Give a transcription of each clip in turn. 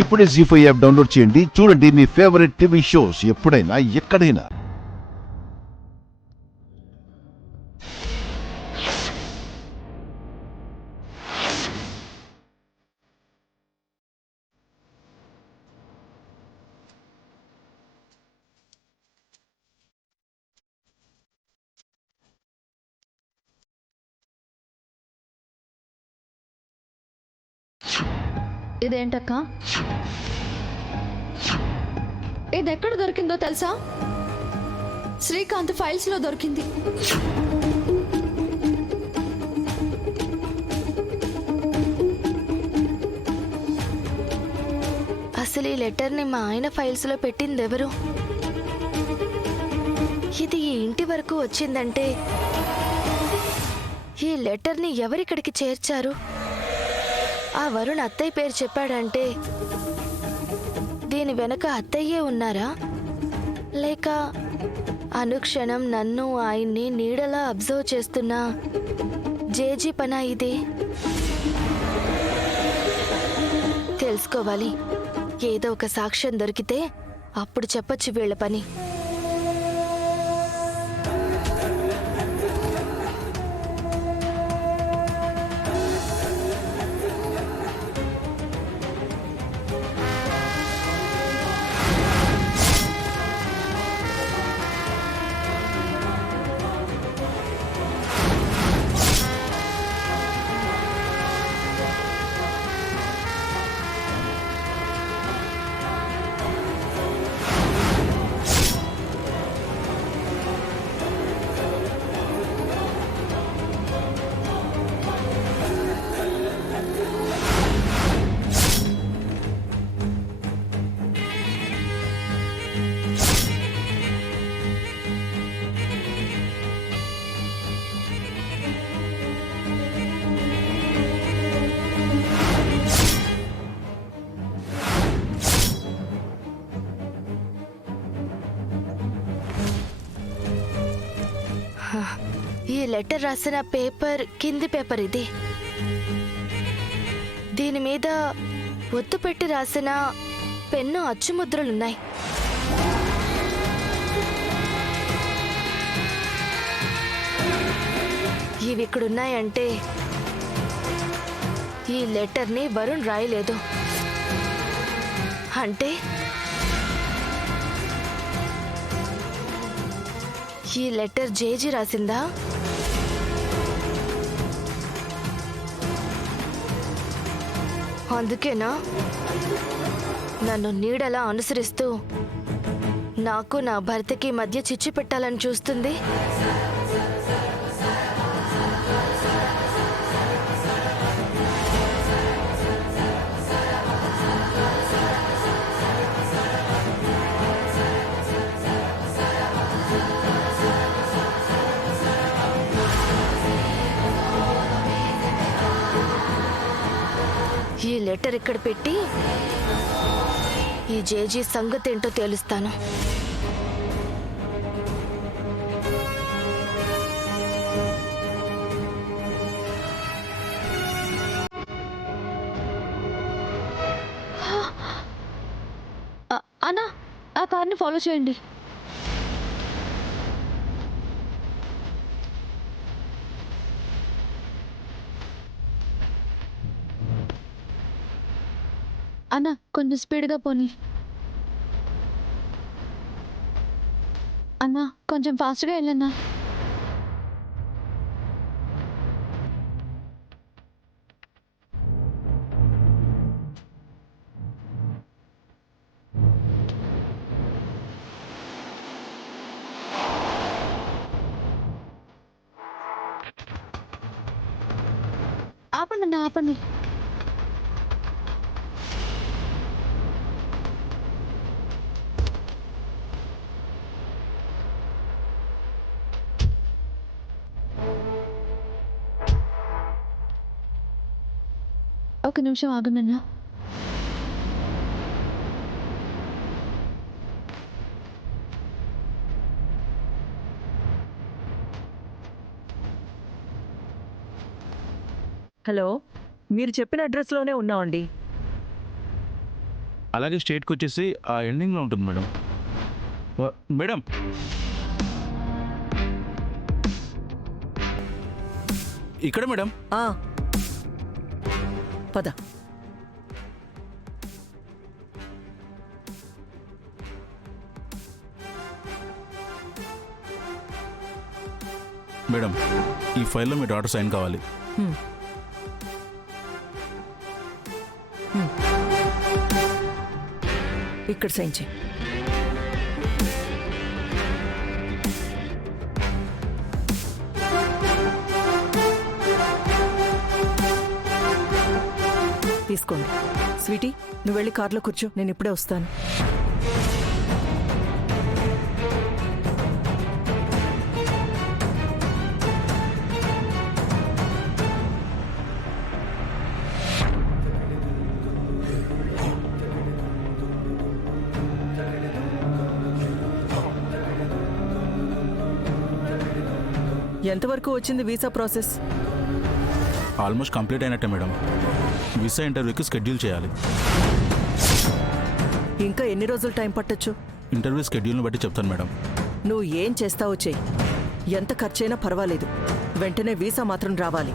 ఇప్పుడే జీ5 app download చేయండి. చూడండి మీ ఫేవరెట్ టీవీ షోస్ ఎప్పుడైనా ఎక్కడైనా. ఇదేంటక్క? ఇది ఎక్కడ దొరికిందో తెలుసా? శ్రీకాంత్ ఫైల్స్ లో దొరికింది. అసలు ఈ లెటర్ని మా ఆయన ఫైల్స్ లో పెట్టింది ఎవరు? ఇది ఈ ఇంటి వరకు వచ్చిందంటే ఈ లెటర్ని ఎవరిక్కడికి చేర్చారు? ఆ వరుణ్ అత్తయ్య పేరు చెప్పాడంటే దీని వెనక అత్తయ్యే ఉన్నారా? లేక అనుక్షణం నన్ను ఆయన్ని నీడలా అబ్జర్వ్ చేస్తున్న జేజీ పనా ఇది? తెలుసుకోవాలి. ఏదో ఒక సాక్ష్యం దొరికితే అప్పుడు చెప్పొచ్చు వీళ్ళ పని. ఈ లెటర్ రాసిన పేపర్ కింది పేపర్ ఇది. దీని మీద ఒత్తు పెట్టి రాసిన పెన్ను అచ్చుముద్రలున్నాయి. ఇవి ఇక్కడున్నాయంటే ఈ లెటర్ని వరుణ్ రాయలేదు. అంటే ఈ లెటర్ జేజీ రాసిందా? అందుకేనా నన్ను నీడలా అనుసరిస్తూ నాకు నా భర్తకి మధ్య చిచ్చు పెట్టాలని చూస్తుంది? ఈ లెటర్ ఇక్కడ పెట్టి ఈ జేజీ సంగతి ఏంటో తేలుస్తాను. అన్నా, ఆ కార్ని ఫాలో చేయండి. అన్నా, కొంచెం స్పీడ్గా పోనీ. అన్నా, కొంచెం ఫాస్ట్గా వెళ్ళన్నా. ఆపండి అన్నా, ఆపండి. ఒక నిమిషం ఆగునన్నా. హలో, మీరు చెప్పిన అడ్రస్లోనే ఉన్నామండి. అలాగే స్టేట్కి వచ్చేసి ఆ ఎండింగ్లో ఉంటుంది మేడం. మేడం ఇక్కడ మేడం. ఆ, పద. మేడం ఈ ఫైల్లో మీ డాటర్ సైన్ కావాలి. ఇక్కడ సైన్ చేయి. తీసుకోండి. స్వీటీ, నువ్వు వెళ్ళి కార్లో కూర్చో, నేను ఇప్పుడే వస్తాను. ఎంతవరకు వచ్చింది వీసా ప్రాసెస్? ఆల్మోస్ట్ కంప్లీట్ అయినట్టే మేడం. వీసా ఇంటర్వ్యూకి షెడ్యూల్ చేయాలి. ఇంకా ఎన్ని రోజులు టైం పట్టొచ్చు? ఇంటర్వ్యూ షెడ్యూల్ని బట్టి చెప్తాను మేడం. నువ్వు ఏం చేస్తావో చెయ్యి. ఎంత ఖర్చైనా పర్వాలేదు, వెంటనే వీసా మాత్రం రావాలి.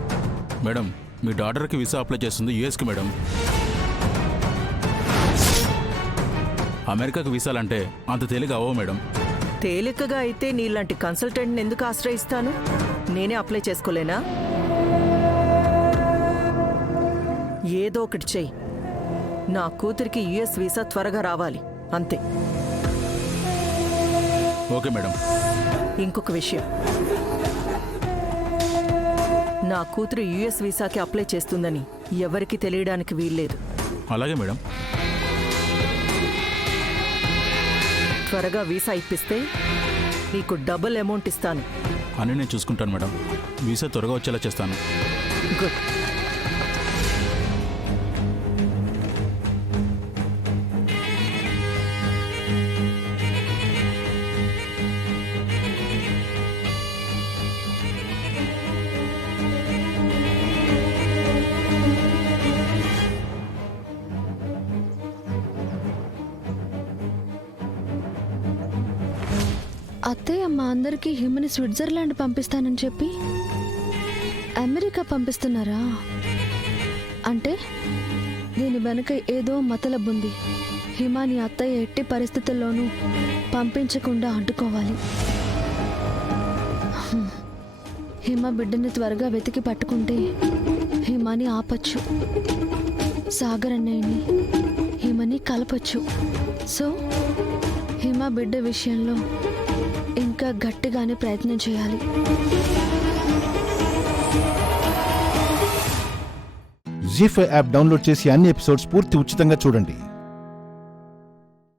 మేడం మీ డాటర్కి వీసా అప్లై చేస్తుంది యూఎస్కి మేడం. అమెరికాకు వీసాలంటే అంత తేలిక అవ్వవు మేడం. తేలికగా అయితే నీలాంటి కన్సల్టెంట్ని ఎందుకు ఆశ్రయిస్తాను? నేనే అప్లై చేసుకోలేనా? ఏదో ఒకటి చెయ్యి. నా కూతురికి యుఎస్ వీసా త్వరగా రావాలి, అంతే. Okay madam. ఇంకొక విషయం, నా కూతురు యుఎస్ వీసాకి అప్లై చేస్తుందని ఎవరికీ తెలియడానికి వీల్లేదు. అలాగే మేడం. త్వరగా వీసా ఇప్పిస్తే నీకు డబుల్ అమౌంట్ ఇస్తాను. అని నేను చూసుకుంటాను మేడం. వీసా త్వరగా వచ్చేలా చేస్తాను. గుడ్. అత్తయ్య మా అందరికీ హిమని స్విట్జర్లాండ్ పంపిస్తానని చెప్పి అమెరికా పంపిస్తున్నారా? అంటే దీని వెనుక ఏదో మతలబుంది. హిమాని అత్తయ్య ఎట్టి పరిస్థితుల్లోనూ పంపించకుండా అడ్డుకోవాలి. హిమ బిడ్డని త్వరగా వెతికి పట్టుకుంటే హిమాని ఆపచ్చు, సాగర్ అన్నయ్యని హిమని కలపచ్చు. సో హిమ బిడ్డ విషయంలో ఇంకా గట్టిగానే ప్రయత్నం చేయాలి. జీ5 యాప్ డౌన్లోడ్ చేసి అన్ని ఎపిసోడ్స్ పూర్తి ఉచితంగా చూడండి.